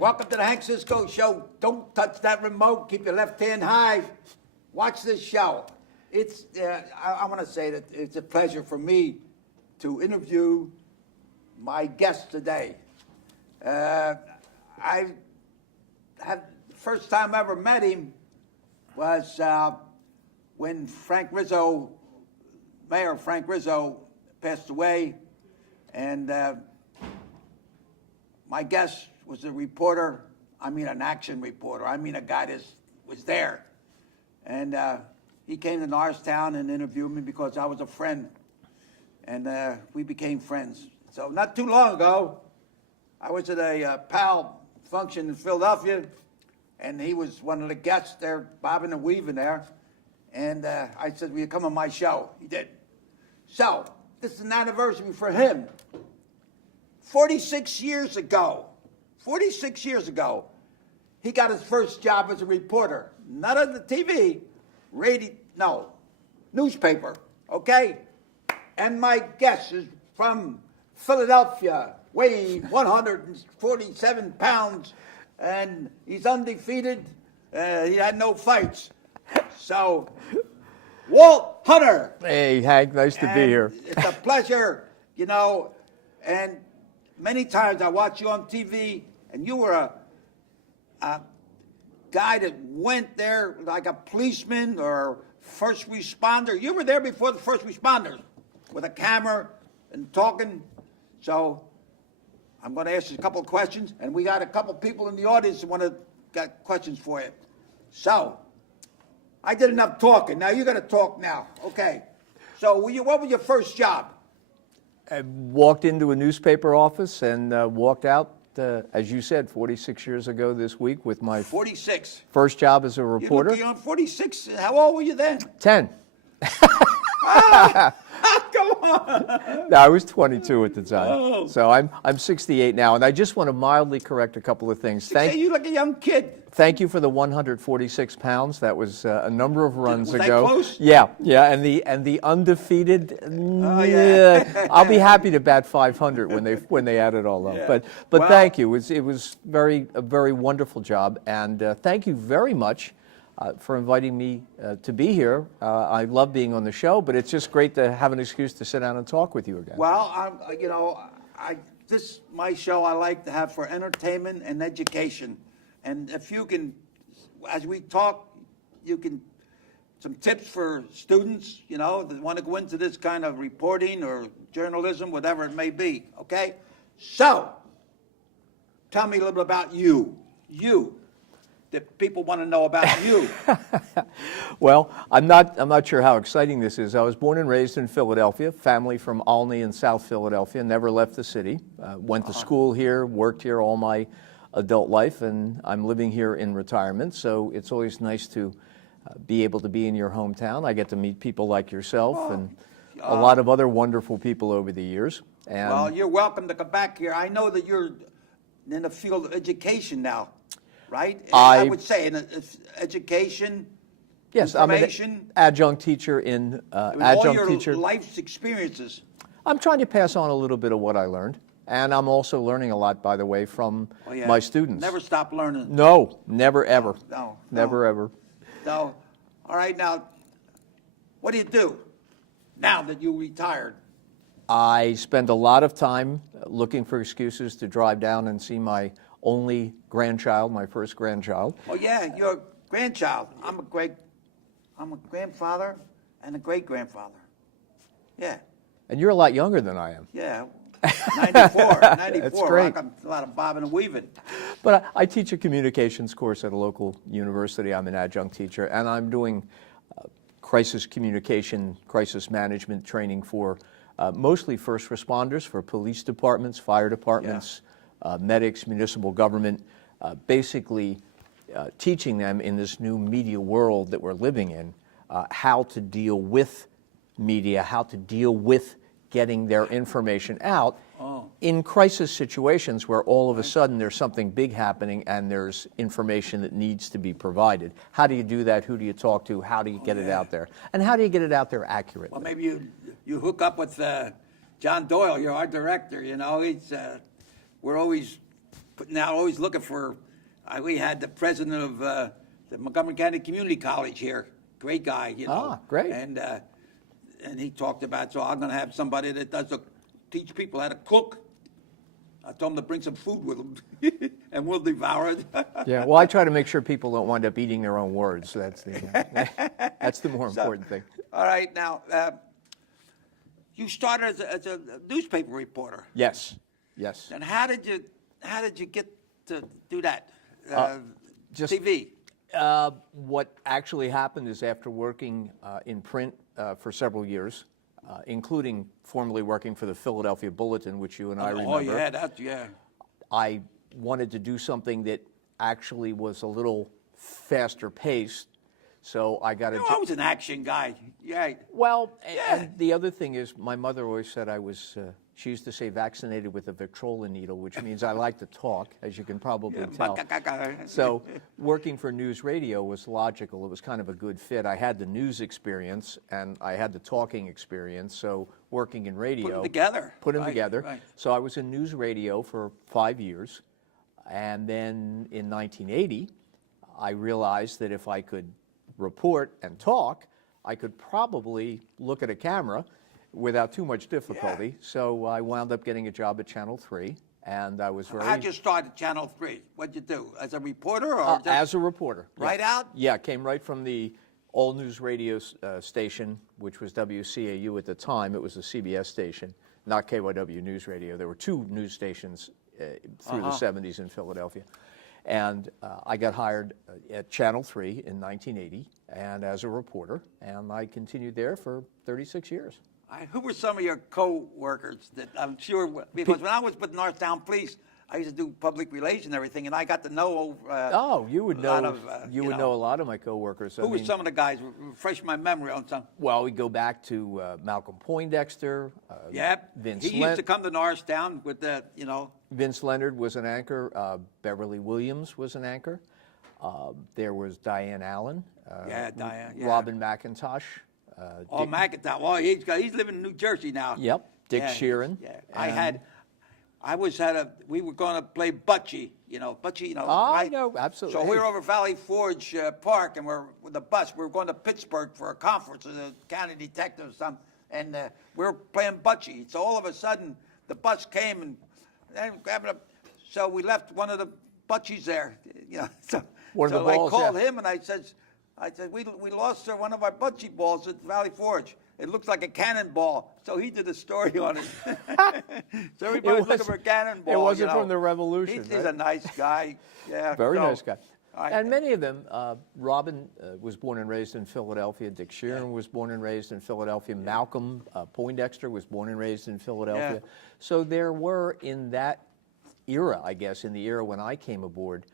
Welcome to the Hank Cisco Show. Don't touch that remote. Keep your left hand high. Watch this show. It's. I want to say that it's a pleasure for me to interview my guest today. I had the first time I ever met him was when Mayor Frank Rizzo passed away, and my guest was a reporter. I mean, an action reporter. I mean, a guy that was there. And he came to Norristown and interviewed me because I was a friend. And we became friends. So not too long ago, I was at a PAL function in Philadelphia, and he was one of the guests there, bobbing and weaving there. And I said, will you come on my show? He did. So this is an anniversary for him. 46 years ago, he got his first job as a reporter. Not on the TV, radio, no, newspaper, okay? And my guest is from Philadelphia, weighed 147 pounds, and he's undefeated. He had no fights. So, Walt Hunter. Hey, Hank, nice to be here. It's a pleasure, you know, and many times I watch you on TV, and you were a guy that went there like a policeman or first responder. You were there before the first responders with a camera and talking. So I'm going to ask you a couple of questions, and we got a couple of people in the audience that got questions for you. So I did enough talking. Now you got to talk now. Okay. So what was your first job? I walked into a newspaper office and walked out, as you said, 46 years ago this week with my 46 first job as a reporter. You're 46. How old were you then? 10. Come on. No, I was 22 at the time. Oh. So I'm 68 now, and I just want to mildly correct a couple of things. You like a young kid. Thank you for the 146 pounds. That was a number of runs was ago. That close? Yeah, and the undefeated. Oh, yeah. I'll be happy to bat 500 when they add it all up. Yeah. But Well, thank you. It was a very wonderful job, and thank you very much for inviting me to be here. I love being on the show, but it's just great to have an excuse to sit down and talk with you again. Well, my show I like to have for entertainment and education. And if you can, as we talk, some tips for students, that want to go into this kind of reporting or journalism, whatever it may be, okay? So, tell me a little bit about you. That people want to know about you. Well, I'm not sure how exciting this is. I was born and raised in Philadelphia, family from Olney in South Philadelphia, never left the city. Went to school here, worked here all my adult life, and I'm living here in retirement, so it's always nice to be able to be in your hometown. I get to meet people like yourself and a lot of other wonderful people over the years. And well, you're welcome to come back here. I know that you're in the field of education now, right? I would say in education, yes, information. I'm an adjunct teacher in all your life's experiences. I'm trying to pass on a little bit of what I learned. And I'm also learning a lot, by the way, from my students. Never stop learning. No, never ever. No. Never ever. No. All right, now, what do you do now that you retired? I spend a lot of time looking for excuses to drive down and see my only grandchild, my first grandchild. Oh yeah, you're a grandchild. I'm a grandfather and a great-grandfather. Yeah. And you're a lot younger than I am. Yeah. 94. That's great. A lot of bobbing and weaving. But I teach a communications course at a local university. I'm an adjunct teacher, and I'm doing crisis communication, crisis management training for mostly first responders, for police departments, fire departments, medics, municipal government, basically teaching them in this new media world that we're living in, how to deal with media, how to deal with getting their information out in crisis situations where all of a sudden there's something big happening and there's information that needs to be provided. How do you do that? Who do you talk to? How do you get it out there? And how do you get it out there accurately? Well, maybe you hook up with John Doyle, you're our director, he's we're always now always looking for. We had the president of the Montgomery County Community College here. Great guy, you know. Ah, great. And he talked about, so I'm going to have somebody that teach people how to cook. I told him to bring some food with him, and we'll devour it. Yeah, well, I try to make sure people don't wind up eating their own words. That's the more important thing. All right, now, you started as a newspaper reporter. Yes, yes. And how did you get to do that? Just TV. What actually happened is after working in print for several years, including formerly working for the Philadelphia Bulletin, which you and I remember. Oh, yeah, yeah. I wanted to do something that actually was a little faster paced, so I got a I was an action guy. Yeah. Well, Yeah. and the other thing is, my mother always said I was, she used to say vaccinated with a Victrola needle, which means I like to talk, as you can probably tell. So working for news radio was logical. It was kind of a good fit. I had the news experience and I had the talking experience, so working in radio. Put them together. Put them Right, together. right. So I was in news radio for 5 years, and then in 1980, I realized that if I could report and talk, I could probably look at a camera without too much difficulty. Yeah. So I wound up getting a job at Channel 3, and I was very... How'd you start at Channel 3? What'd you do? As a reporter or just as a reporter. right out? Yeah, came right from the all-news radio station, which was WCAU at the time. It was a CBS station, not KYW News Radio. There were two news stations through the 70s in Philadelphia. And I got hired at Channel 3 in 1980 and as a reporter, and I continued there for 36 years. Who were some of your co-workers that I'm sure, because when I was with Northtown Police, I used to do public relations and everything, and I got to know You would a know. lot of, you would know a lot of my coworkers. Who were some of the guys? Refresh my memory on some. Well, we go back to Malcolm Poindexter. Yep. Vince He used to come to Northtown with the, you know. Vince Leonard was an anchor. Beverly Williams was an anchor. There was Diane Allen. Diane. Yeah. Robin McIntosh. McIntosh. Well, he's living in New Jersey now. Yep. Dick Yeah, Sheeran. Yeah. We were going to play Butchie, I right? know, absolutely. So we were over Valley Forge Park, and we're with the bus. We were going to Pittsburgh for a conference with a county detective or something, and we were playing Butchie. So all of a sudden, the bus came and grabbing up. So we left one of the Butchies there, So, One of the I balls, called yeah. him and I said, we lost one of our Butchie balls at Valley Forge. It looks like a cannonball. So he did a story on it. So everybody's looking for a cannonball. It wasn't from the Revolution. He's a nice guy. Yeah. Very nice guy. I- And many of them, Robin was born and raised in Philadelphia. Dick Sheeran was born and raised in Philadelphia. Malcolm Poindexter was born and raised in Philadelphia. Yeah. So there were, in that era, I guess, in the era when I came aboard,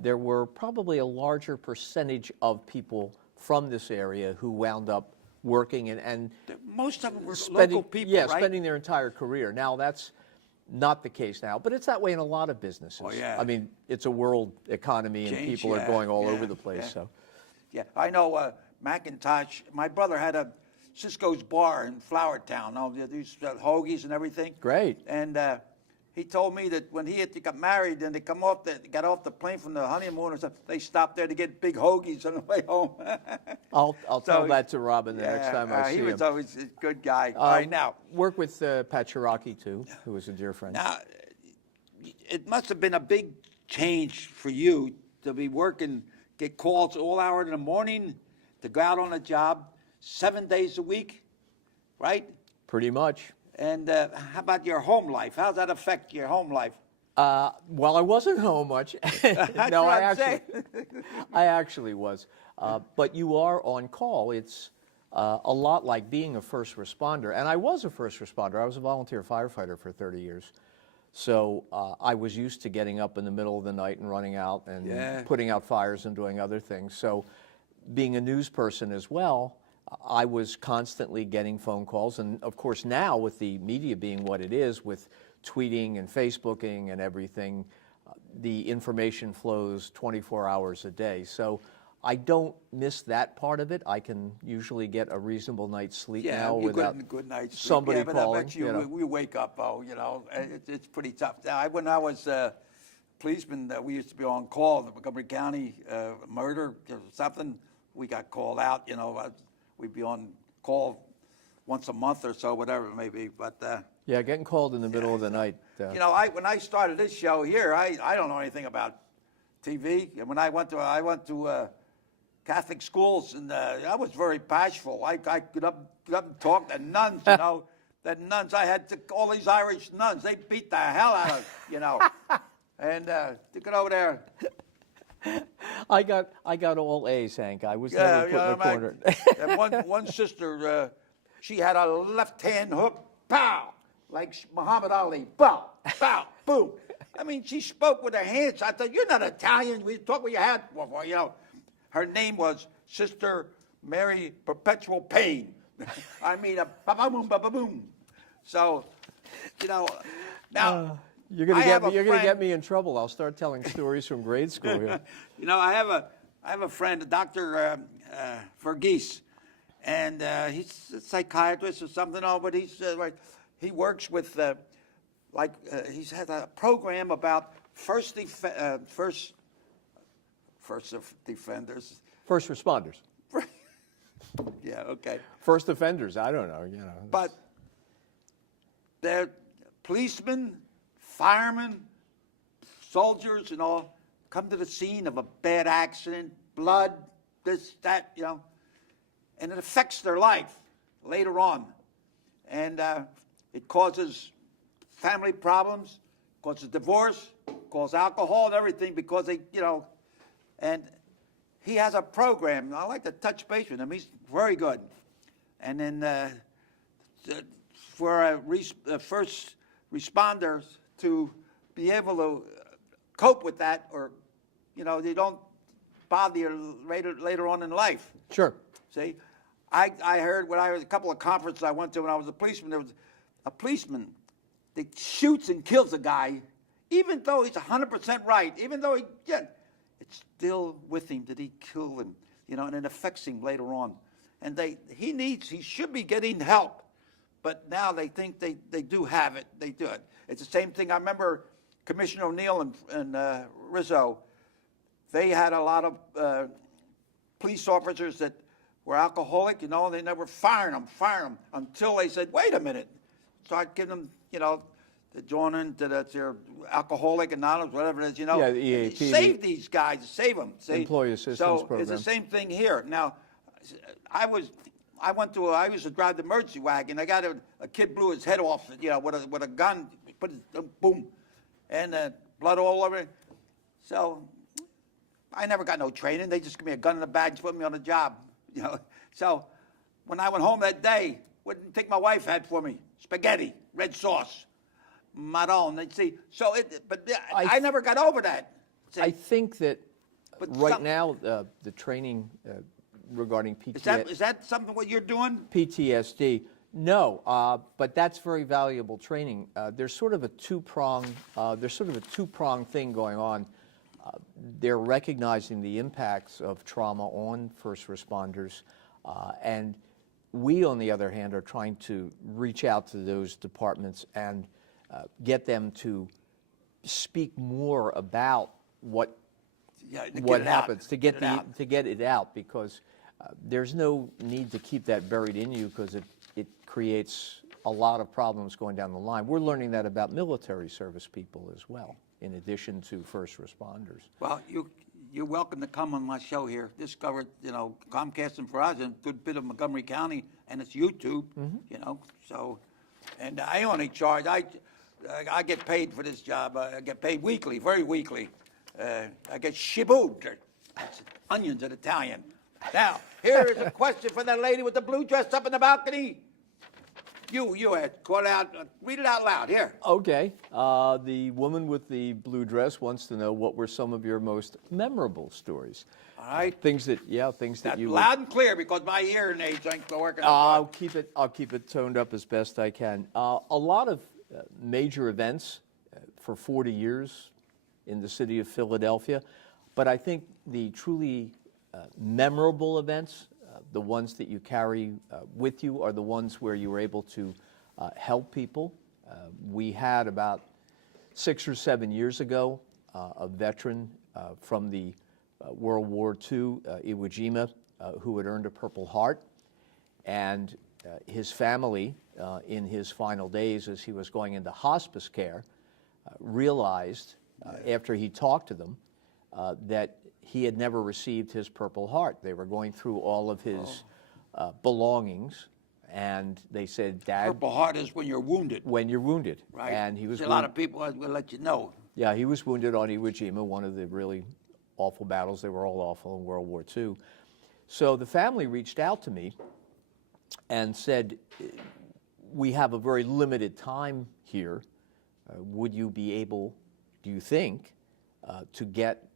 there were probably a larger percentage of people from this area who wound up working and Most of them were spending, local people, yeah, right? spending their entire career. Now that's not the case now, but it's that way in a lot of businesses. Oh, yeah. I mean, it's a world economy and Change, people are yeah, going all yeah, over the place. yeah. So Yeah, I know McIntosh. My brother had a Cisco's bar in Flowertown. They used to sell hoagies and everything. Great. And he told me that when he got married and they got off the plane from the honeymoon or something, they stopped there to get big hoagies on the way home. I'll tell that to Robin the next time I see he him. was always a good guy. All right, now. Work with Pat Cherokee too, who was a dear friend. Now, it must have been a big change for you to be working, get calls all hours in the morning, to go out on a job 7 days a week, right? Pretty much. And how about your home life? How does that affect your home life? Well, I wasn't home much. No, what I I'm saying. I actually was. But you are on call. It's a lot like being a first responder. And I was a first responder. I was a volunteer firefighter for 30 years. So I was used to getting up in the middle of the night and running out and Yeah. putting out fires and doing other things. So being a news person as well, I was constantly getting phone calls. And of course now with the media being what it is, with tweeting and Facebooking and everything, the information flows 24 hours a day. So I don't miss that part of it. I can usually get a reasonable night's sleep now you without good night's sleep. somebody yeah, but calling. I bet you, we wake up, it's pretty tough. When I was policemen that we used to be on call, the Montgomery County murder or something. We got called out. You know, we'd be on call once a month or so, whatever it may be. But Yeah, getting called in the middle of the night. you know, when I started this show here, I don't know anything about TV. And when I went to Catholic schools, and I was very bashful. I got up and talk to nuns, you know. The nuns, I had all these Irish nuns. They beat the hell out of, you know. And to get over there. I got all A's, Hank. I was never put in a corner. And one sister, she had a left-hand hook, pow, like Muhammad Ali, pow, pow, boom. I mean, she spoke with her hands. I thought, you're not Italian. We talk with your hand, you know. Her name was Sister Mary Perpetual Pain. I mean, a ba-ba-boom, ba-ba-boom. So, you know, now You're gonna get me in trouble. I'll start telling stories from grade school here. You know, I have a friend, Dr. Verghese, and he's a psychiatrist or something. Oh, but he's like, he works with he's had a program about first defenders. First responders. Yeah, okay. First offenders. I don't know. You know. But they're policemen, firemen, soldiers, and all come to the scene of a bad accident, blood, this, that, you know, and it affects their life later on. And it causes family problems, causes divorce, causes alcohol and everything because they, you know, and he has a program. I like to touch base with him. He's very good. And then for first responders to be able to cope with that, or, you know, they don't bother you later on in life. Sure. See, I heard when I was a couple of conferences I went to when I was a policeman, there was a policeman that shoots and kills a guy, even though he's 100% right, even though it's still with him that he killed him, you know, and it affects him later on. And he should be getting help, but now they think they do have it. They do it. It's the same thing. I remember Commissioner O'Neill and Rizzo. They had a lot of police officers that were alcoholic, you know, and they never fired them until they said, wait a minute, start giving them, you know, the join into their alcoholic anonymous, whatever it is, you know. Yeah, the EAP. Save these guys, save them. See? Employee assistance program. So it's the same thing here. Now, I used to drive the emergency wagon. I got a kid blew his head off, you know, with a gun, put his, boom, and blood all over it. So I never got no training. They just give me a gun in the bag and put me on the job, you know. So when I went home that day, what did you think my wife had for me? Spaghetti, red sauce, marron. See, so I never got over that. See? I think that But right now the training regarding PTSD. Is that something what you're doing? PTSD. No, but that's very valuable training. There's sort of a two-prong thing going on. They're recognizing the impacts of trauma on first responders, and we, on the other hand, are trying to reach out to those departments and get them to speak more about what happens, to get it out, because there's no need to keep that buried in you, because it creates a lot of problems going down the line. We're learning that about military service people as well, in addition to first responders. Well, you're welcome to come on my show here. Discover, you know, Comcast and Verizon, a good bit of Montgomery County, and it's YouTube, you know. So, and I only charge. I get paid for this job. I get paid weekly, very weekly. I get shibud, onions in Italian. Now, here is a question for that lady with the blue dress up in the balcony. You had call out, read it out loud, here. Okay. The woman with the blue dress wants to know what were some of your most memorable stories. All right. Things that you loud and clear, because my hearing aids ain't working. I'll keep it toned up as best I can. A lot of major events for 40 years in the city of Philadelphia, but I think the truly memorable events, the ones that you carry with you, are the ones where you were able to help people. We had about 6 or 7 years ago a veteran from the World War II, Iwo Jima, who had earned a Purple Heart. And his family, in his final days as he was going into hospice care, realized, after he talked to them, that he had never received his Purple Heart. They were going through all of his belongings, and they said, "Dad..." Purple Heart is when you're wounded. When you're wounded. Right. And he was a lot of people will let you know. Yeah, he was wounded on Iwo Jima, one of the really awful battles. They were all awful in World War II. So the family reached out to me and said, "We have a very limited time here. Would you be able, do you think, to get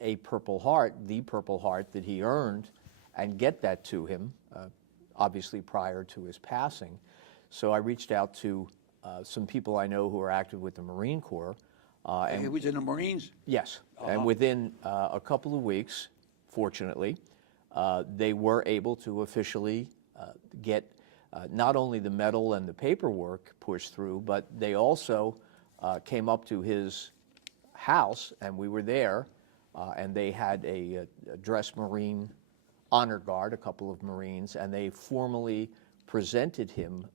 a Purple Heart, the Purple Heart that he earned, and get that to him, obviously prior to his passing?" So I reached out to some people I know who are active with the Marine Corps. And he was in the Marines? Yes, and within a couple of weeks, fortunately, they were able to officially get not only the medal and the paperwork pushed through, but they also came up to his house, and we were there, and they had a dress Marine honor guard, a couple of Marines, and they formally presented him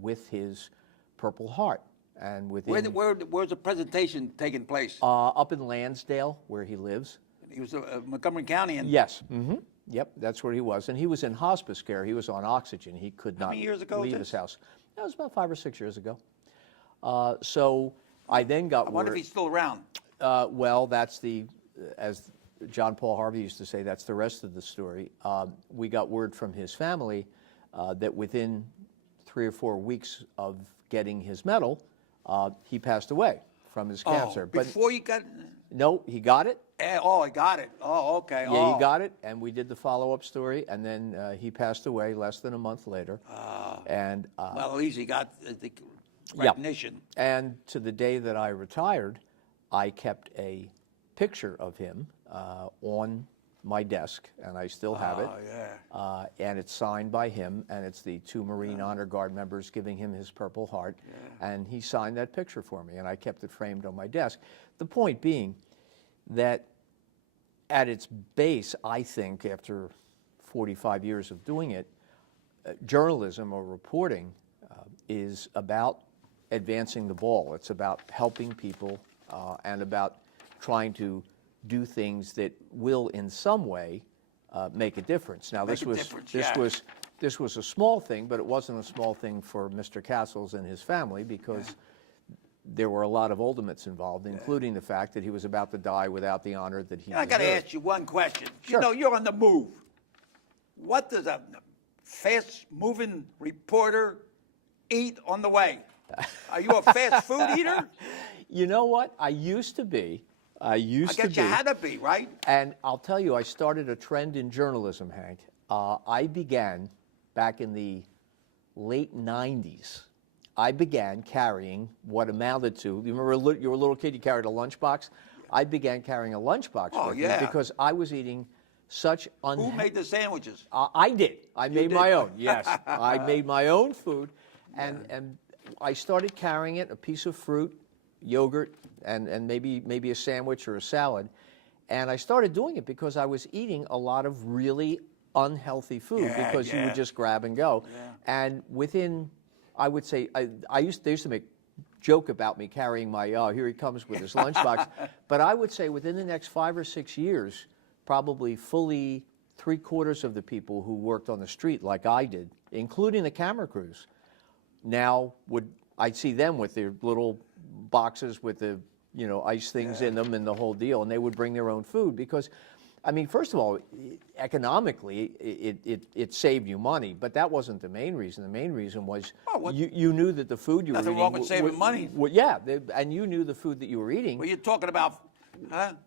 with his Purple Heart. And within Where's the presentation taking place? up in Lansdale, where he lives. He was Montgomery County. And Yes. Mm-hmm. Yep, that's where he was. And he was in hospice care. He was on oxygen. He could not many years ago was leave this? his house. That was about 5 or 6 years ago. So I then got I wonder word. if he's still around. Well, that's the, as John Paul Harvey used to say, that's the rest of the story. We got word from his family that within 3 or 4 weeks of getting his medal, he passed away from his cancer. Oh, before you got... No, he got it. Oh, I got it. Oh, okay. Yeah, he got it, and we did the follow-up story, and then he passed away less than a month later. And well, at least he got the recognition. and to the day that I retired, I kept a picture of him on my desk, and I still have it. Oh, yeah. And it's signed by him, and it's the 2 Marine Honor Guard members giving him his Purple Heart. And he signed that picture for me, and I kept it framed on my desk. The point being that at its base, I think, after 45 years of doing it, journalism or reporting is about advancing the ball. It's about helping people and about trying to do things that will, in some way, make a difference. Now, this was a small thing, but it wasn't a small thing for Mr. Castles and his family, because there were a lot of ultimates involved, including the fact that he was about to die without the honor that he I got to deserved. ask you one question. Sure. You know, you're on the move. What does a fast-moving reporter eat on the way? Are you a fast food eater? You know what? I used to be. I guess you had to be, right? And I'll tell you, I started a trend in journalism, Hank. I began back in the late 90s. I began carrying what amounted to, you remember you were a little kid, you carried a lunchbox? I began carrying a lunchbox with me because I was eating such Who made the sandwiches? I did. I made did? my own, yes. I made my own food, and I started carrying it, a piece of fruit, yogurt, and maybe a sandwich or a salad. And I started doing it because I was eating a lot of really unhealthy food because you would just grab and go. And within, I would say, they used to make joke about me carrying my, here he comes with his lunchbox. But I would say within the next 5 or 6 years, probably fully 3/4 of the people who worked on the street like I did, including the camera crews, now I'd see them with their little boxes with the ice things in them and the whole deal, and they would bring their own food because, I mean, first of all, economically, it saved you money, but that wasn't the main reason. The main reason was you knew that the food you were eating... Nothing wrong with saving money. And you knew the food that you were eating... Well, you're talking about...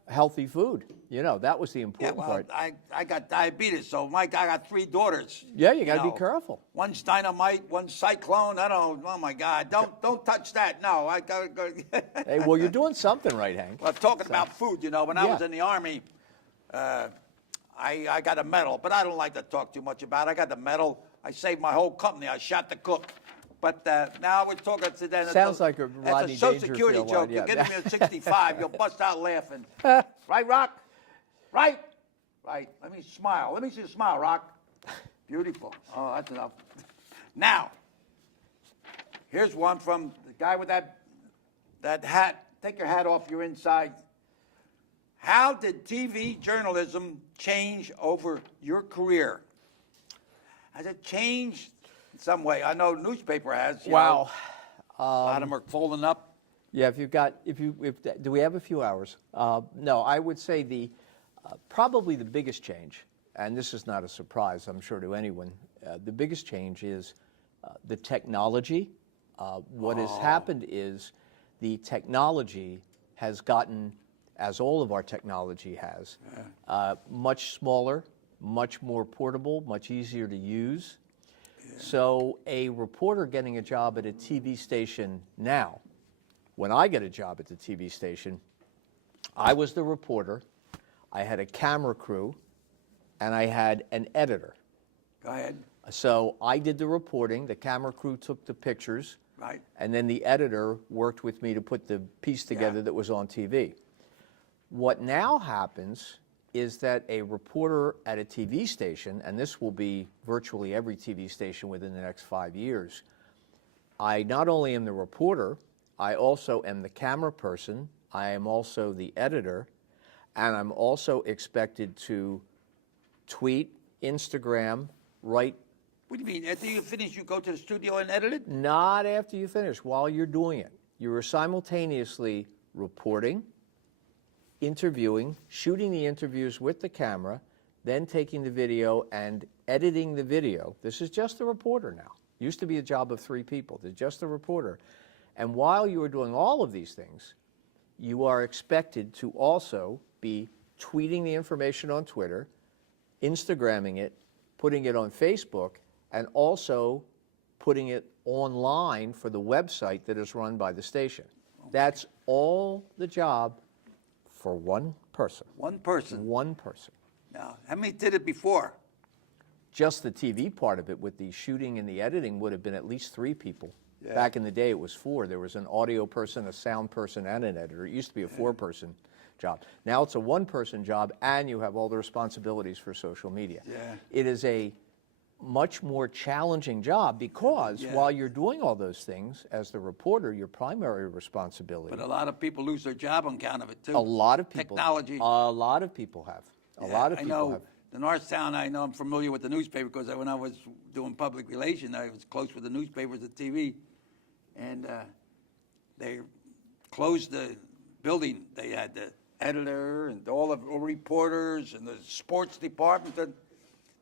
healthy food. That was the important part. I got diabetes, so Mike, I got 3 daughters. Yeah, you got to be careful. One's dynamite, one's cyclone. I don't. Oh my God! Don't touch that. No, I got to go. Hey, well, you're doing something right, Hank. Well, talking about food, when I was in the Army, I got a medal, but I don't like to talk too much about it. I got the medal. I saved my whole company. I shot the cook. But now we're talking to them. Sounds like a That's Rodney a Social Security Dangerfield joke. line, You're yeah. getting me at 65. You'll bust out laughing. Right, Rock? Right? Right. Let me smile. Let me see a smile, Rock. Beautiful. Oh, that's enough. Now, here's one from the guy with that hat. Take your hat off. You're inside. How did TV journalism change over your career? Has it changed in some way? I know newspaper has. you Wow. know, a lot of them are folding up. Yeah, do we have a few hours? No, I would say probably the biggest change, and this is not a surprise, I'm sure, to anyone, the biggest change is the technology. What has happened is the technology has gotten, as all of our technology has, much smaller, much more portable, much easier to use. So a reporter getting a job at a TV station now, when I get a job at the TV station, I was the reporter, I had a camera crew, and I had an editor. Go ahead. So I did the reporting, the camera crew took the pictures, Right. and then the editor worked with me to put the piece together that was on TV. What now happens is that a reporter at a TV station, and this will be virtually every TV station within the next 5 years, I not only am the reporter, I also am the camera person, I am also the editor, and I'm also expected to tweet, Instagram, write. What do you mean? After you finish, you go to the studio and edit it? Not after you finish, while you're doing it. You are simultaneously reporting, interviewing, shooting the interviews with the camera, then taking the video and editing the video. This is just the reporter now. Used to be a job of 3 people. There's just the reporter. And while you are doing all of these things, you are expected to also be tweeting the information on Twitter, Instagramming it, putting it on Facebook, and also putting it online for the website that is run by the station. That's all the job for one person. One person. One person. Now, how many did it before? Just the TV part of it with the shooting and the editing would have been at least 3 people. Yeah. Back in the day, it was 4. There was an audio person, a sound person, and an editor. It used to be a 4-person job. Now it's a 1-person job, and you have all the responsibilities for social media. Yeah. It is a much more challenging job because while you're doing all those things, as the reporter, your primary responsibility. But a lot of people lose their job on account of it, too. A lot of people. Technology. A lot of people have. A lot of people I know have. the Northtown, I know I'm familiar with the newspaper because when I was doing public relations, I was close with the newspapers at TV. And they closed the building. They had the editor and all the reporters and the sports department. And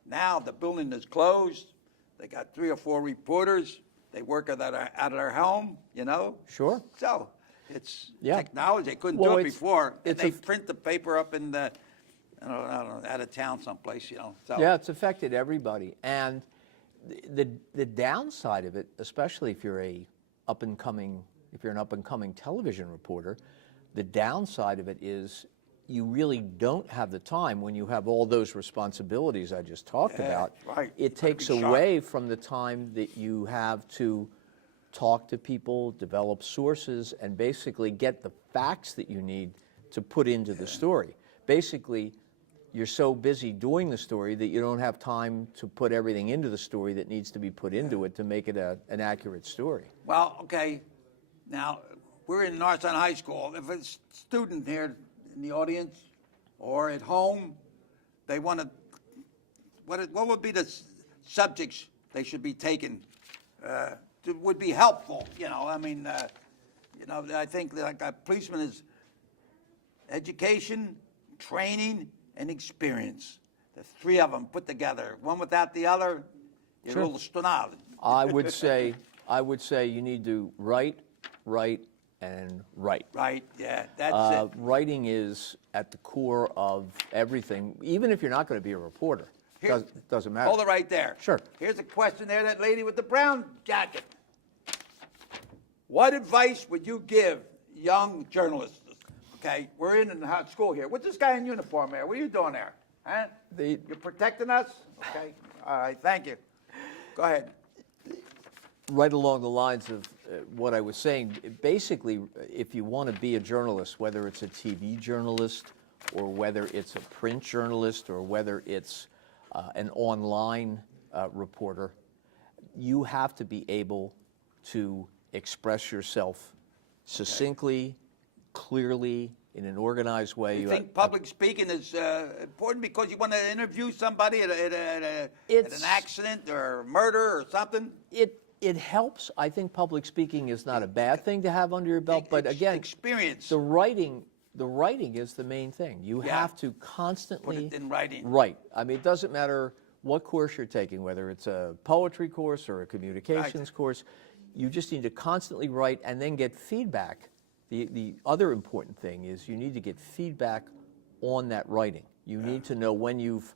now the building is closed. They got 3 or 4 reporters. They work out of their home, you know? Sure. So it's Yeah. technology. They couldn't Well, do it it's- before. And it's they a- print the paper up in the, I don't know, out of town someplace, you know. So, Yeah, it's affected everybody. And the downside of it, especially if you're an up and coming television reporter, the downside of it is you really don't have the time when you have all those responsibilities I just talked about. right. It Gotta takes be sharp. away from the time that you have to talk to people, develop sources, and basically get the facts that you need to put into the story. Basically, you're so busy doing the story that you don't have time to put everything into the story that needs to be put into it to make it an accurate story. well, okay. Now, we're in Northtown High School. If a student here in the audience or at home, they want to, what would be the subjects they should be taking that would be helpful? You know, I mean, you know, I think like a policeman is education, training, and experience. The 3 of them put together. One without the other, you're a little stoned. I would say you need to write, and write. Right, yeah, that's it. Writing is at the core of everything, even if you're not going to be a reporter. Doesn't matter. Hold it right there. Sure. Here's a question there, that lady with the brown jacket. What advice would you give young journalists? Okay, we're in the school here. What's this guy in uniform there? What are you doing there? Huh? You're protecting us? Okay, all right, thank you. Go ahead. right along the lines of what I was saying, basically, if you want to be a journalist, whether it's a TV journalist or whether it's a print journalist or whether it's an online reporter, you have to be able to express yourself succinctly, clearly, in an organized way. You think public speaking is important because you want to interview somebody at an accident or murder or something? It helps. I think public speaking is not a bad thing to have under your belt, but again, experience. The writing is the main thing. You have to constantly put it in writing. Right. I mean, it doesn't matter what course you're taking, whether it's a poetry course or a communications course. You just need to constantly write and then get feedback. The other important thing is you need to get feedback on that writing. You need to know when you've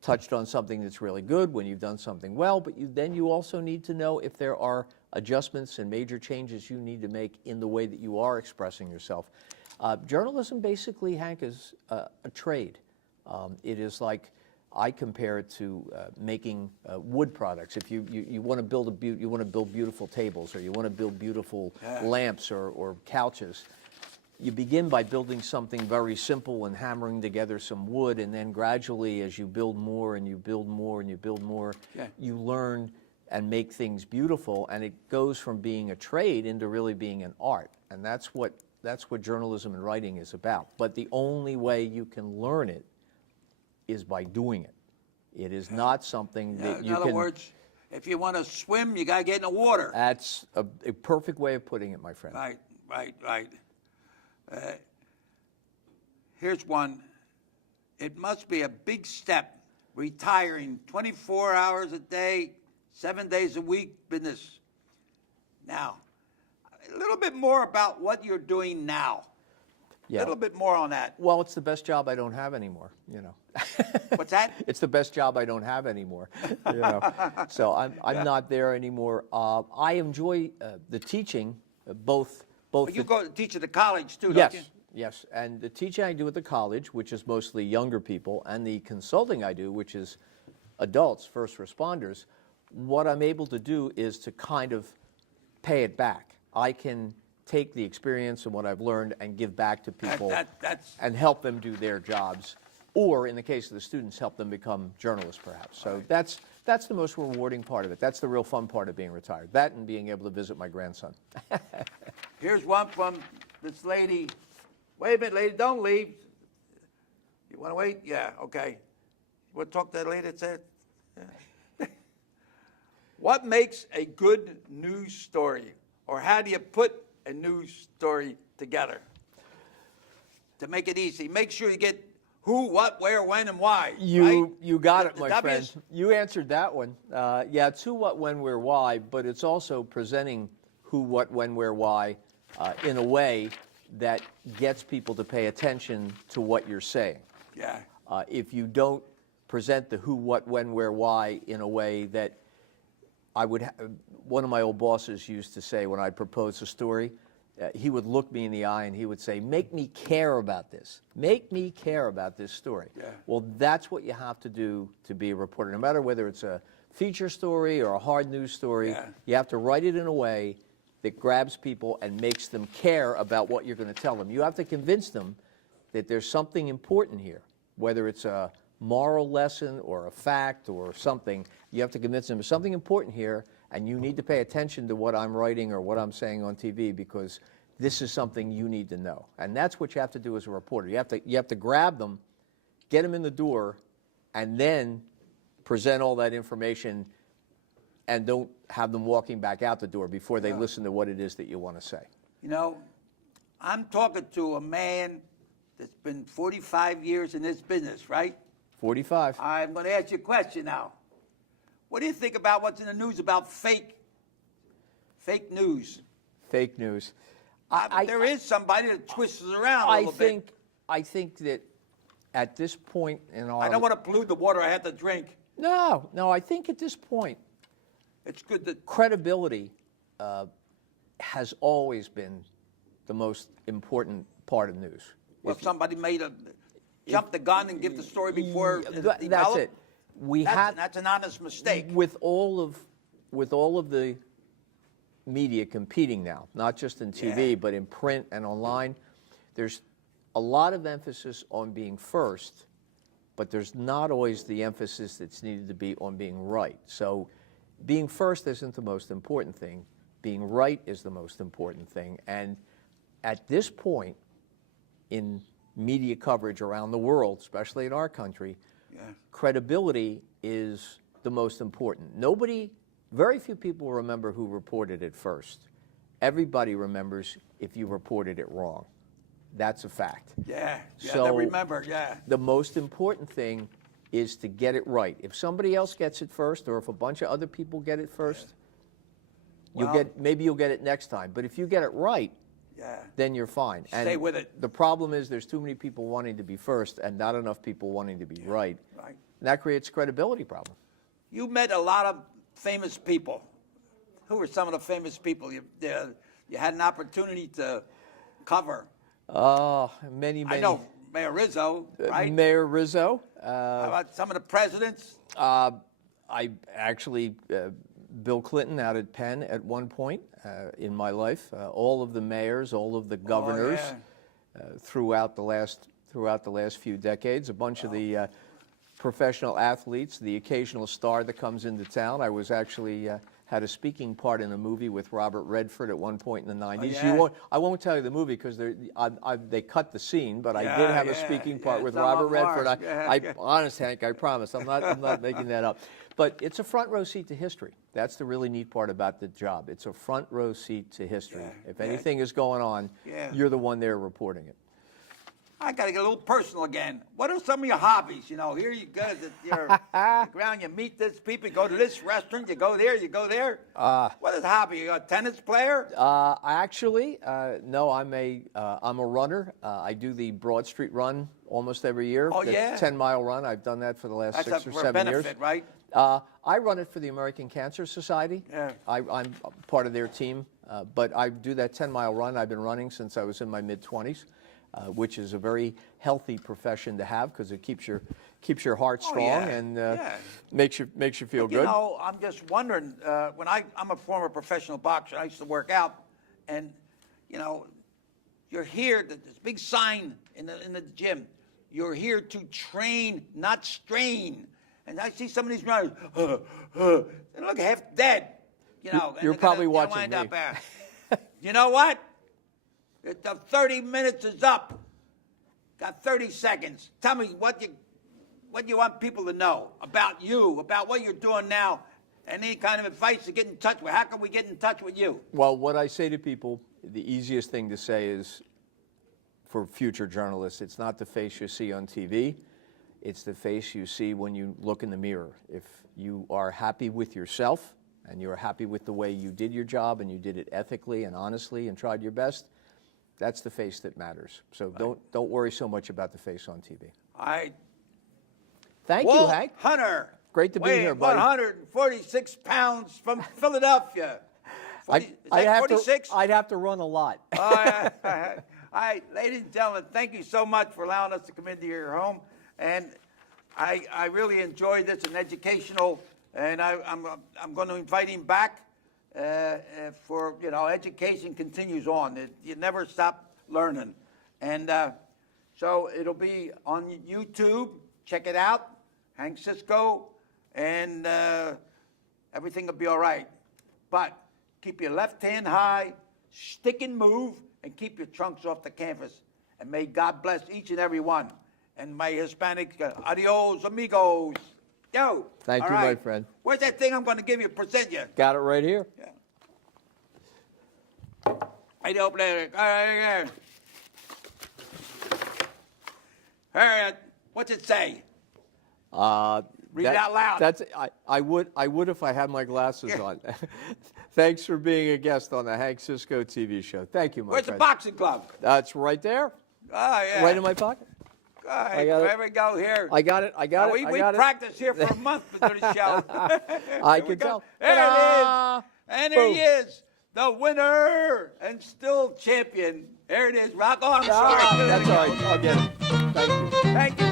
touched on something that's really good, when you've done something well, but then you also need to know if there are adjustments and major changes you need to make in the way that you are expressing yourself. Journalism basically, Hank, is a trade. It is like, I compare it to making wood products. If you want to build beautiful tables, or you want to build beautiful lamps or couches, you begin by building something very simple and hammering together some wood, and then gradually, as you build more and you build more and you build more, you learn and make things beautiful, and it goes from being a trade into really being an art. And that's what journalism and writing is about. But the only way you can learn it is by doing it. It is not something that you can... In other words, if you want to swim, you got to get in the water. That's a perfect way of putting it, my friend. Right. Here's one. It must be a big step, retiring 24 hours a day, 7 days a week business. Now, a little bit more about what you're doing now. A little bit more on that. Well, it's the best job I don't have anymore, you know. What's that? It's the best job I don't have anymore, you know. So I'm not there anymore. I enjoy the teaching, both. But you go to teach at the college too, Yes, don't you? yes. And the teaching I do at the college, which is mostly younger people, and the consulting I do, which is adults, first responders, what I'm able to do is to kind of pay it back. I can take the experience and what I've learned and give back to people and help them do their jobs, or in the case of the students, help them become journalists perhaps. So that's the most rewarding part of it. That's the real fun part of being retired, that and being able to visit my grandson. Here's one from this lady. Wait a minute, lady, don't leave. You want to wait? Yeah, okay. You want to talk to that lady that said? Yeah. What makes a good news story? Or how do you put a news story together? To make it easy. Make sure you get who, what, where, when, and why. You got it, The my W's? friend. You answered that one. Yeah, it's who, what, when, where, why, but it's also presenting who, what, when, where, why in a way that gets people to pay attention to what you're saying. Yeah. If you don't present the who, what, when, where, why in a way that one of my old bosses used to say when I'd propose a story, he would look me in the eye and he would say, make me care about this. Make me care about this story. Yeah. Well, that's what you have to do to be a reporter. No matter whether it's a feature story or a hard news story, you have to write it in a way that grabs people and makes them care about what you're going to tell them. You have to convince them that there's something important here, whether it's a moral lesson or a fact or something. You have to convince them there's something important here, and you need to pay attention to what I'm writing or what I'm saying on TV because this is something you need to know. And that's what you have to do as a reporter. You have to grab them, get them in the door, and then present all that information and don't have them walking back out the door before they listen to what it is that you want to say. You know, I'm talking to a man that's been 45 years in this business, right? 45. I'm going to ask you a question now. What do you think about what's in the news about fake news? Fake news. There is somebody that twists it around a little bit. I think that at this point in our... I don't want to pollute the water I have to drink. No, I think at this point, it's good that credibility has always been the most important part of news. Well, if somebody jump the gun and give the story before it's that's developed, it. That's an honest mistake. With all of the media competing now, not just in TV, but in print and online. There's a lot of emphasis on being first, but there's not always the emphasis that's needed to be on being right. So being first isn't the most important thing. Being right is the most important thing. And at this point in media coverage around the world, especially in our country, credibility is the most important. Very few people remember who reported it first. Everybody remembers if you reported it wrong. That's a fact. So they remember, the most important thing is to get it right. If somebody else gets it first, or if a bunch of other people get it first, maybe you'll get it next time. But if you get it right, then you're fine. Stay with it. The problem is there's too many people wanting to be first and not enough people wanting to be right. And that creates a credibility problem. You met a lot of famous people. Who were some of the famous people you had an opportunity to cover? Many. I know Mayor Rizzo, right? Mayor Rizzo. How about some of the presidents? I actually, Bill Clinton out at Penn at one point in my life. All of the mayors, all of the governors throughout the last few decades. A bunch of the professional athletes, the occasional star that comes into town. I was actually had a speaking part in a movie with Robert Redford at one point in the 90s. I won't tell you the movie because they cut the scene, but I did have a speaking part with Robert Redford. Honest, Hank, I promise. I'm not making that up. But it's a front row seat to history. That's the really neat part about the job. It's a front row seat to history. If anything is going on, you're the one there reporting it. I got to get a little personal again. What are some of your hobbies? You know, here you go to your ground, you meet this people, you go to this restaurant, you go there, you go there. What is a hobby? You a tennis player? Actually, no, I'm a runner. I do the Broad Street Run almost every year. Oh, yeah? 10-mile run. I've done that for the last 6 or 7 years. That's for benefit, right? I run it for the American Cancer Society. I'm part of their team, but I do that 10-mile run. I've been running since I was in my mid-20s. Which is a very healthy profession to have because it keeps your heart strong and makes you feel good. You know, I'm just wondering. When I'm a former professional boxer, I used to work out, and you know, you're here. This big sign in the gym. You're here to train, not strain. And I see some of these runners, they look half dead. You know, you're probably watching me. You know what? The 30 minutes is up. Got 30 seconds. Tell me what you want people to know about you, about what you're doing now, any kind of advice to get in touch with. How can we get in touch with you? Well, what I say to people, the easiest thing to say is, for future journalists, it's not the face you see on TV. It's the face you see when you look in the mirror. If you are happy with yourself and you're happy with the way you did your job and you did it ethically and honestly and tried your best, that's the face that matters. So don't worry so much about the face on TV. Thank you, Hank. Hunter. Great to be here, buddy. 146 pounds from Philadelphia. I'd have to run a lot. All right, ladies and gentlemen, thank you so much for allowing us to come into your home. And I really enjoyed this, and educational, and I'm going to invite him back. For, you know, education continues on. You never stop learning. And so it'll be on YouTube. Check it out. Hank Cisco. And everything will be all right. But keep your left hand high, stick and move, and keep your trunks off the canvas. And may God bless each and every one. And my Hispanic, adios, amigos. Yo. Thank you, my friend. Where's that thing I'm going to give you, present you? Got it right here. Yeah. Right over there. All right. What's it say? Read it out loud. I would if I had my glasses on. Thanks for being a guest on the Hank Cisco TV show. Thank you, my friend. Where's the boxing glove? That's right there. Oh, yeah. Right in my pocket. All right, there we go here. I got it. We practiced here for a month for the show. I can tell. There it is. And there he is, the winner and still champion. There it is. Rock on. I'm sorry. That's all right. I'll get it. Thank you. Thank you.